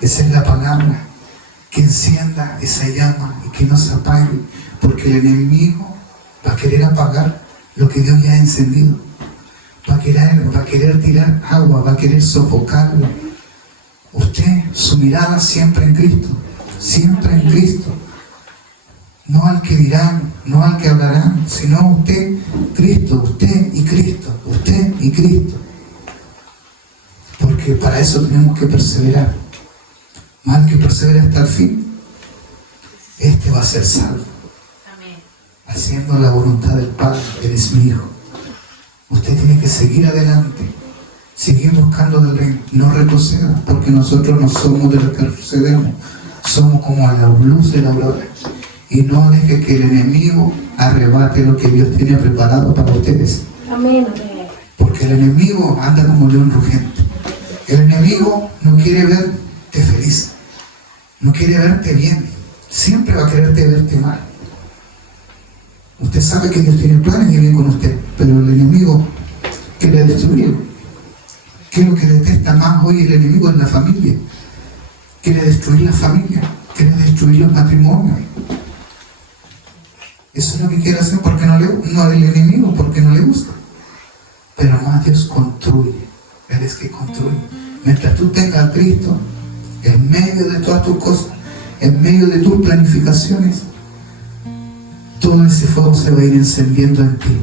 Esa es la palabra. Que encienda esa llama y que no se apague, porque el enemigo va a querer apagar lo que Dios ya ha encendido. Va a querer tirar agua, va a querer sofocarlo. Usted, su mirada siempre en Cristo, siempre en Cristo. No al que dirán, no al que hablarán, sino usted, Cristo, usted y Cristo, usted y Cristo. Porque para eso tenemos que perseverar. Más que persevera hasta el fin, este va a ser salvo. Haciendo la voluntad del Padre. Él es mi hijo. Usted tiene que seguir adelante, seguir buscando del reino. No retroceda, porque nosotros no somos de los que retrocedemos. Somos como a la luz de la aurora. Y no deje que el enemigo arrebate lo que Dios tiene preparado para ustedes. Amén. Porque el enemigo anda como león rugiente. El enemigo no quiere verte feliz. No quiere verte bien. Siempre va a quererte verte mal. Usted sabe que Dios tiene planes y bien con usted, pero el enemigo quiere destruirlo. ¿Qué es lo que detesta más hoy el enemigo en la familia? Quiere destruir la familia, quiere destruir los matrimonios. Eso es lo que quiere hacer porque no el enemigo, porque no le gusta. Pero más Dios construye. Él es que construye. Mientras tú tengas a Cristo en medio de todas tus cosas, en medio de tus planificaciones, todo ese fuego se va a ir encendiendo en ti.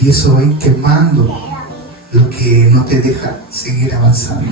Y eso va a ir quemando lo que no te deja seguir avanzando.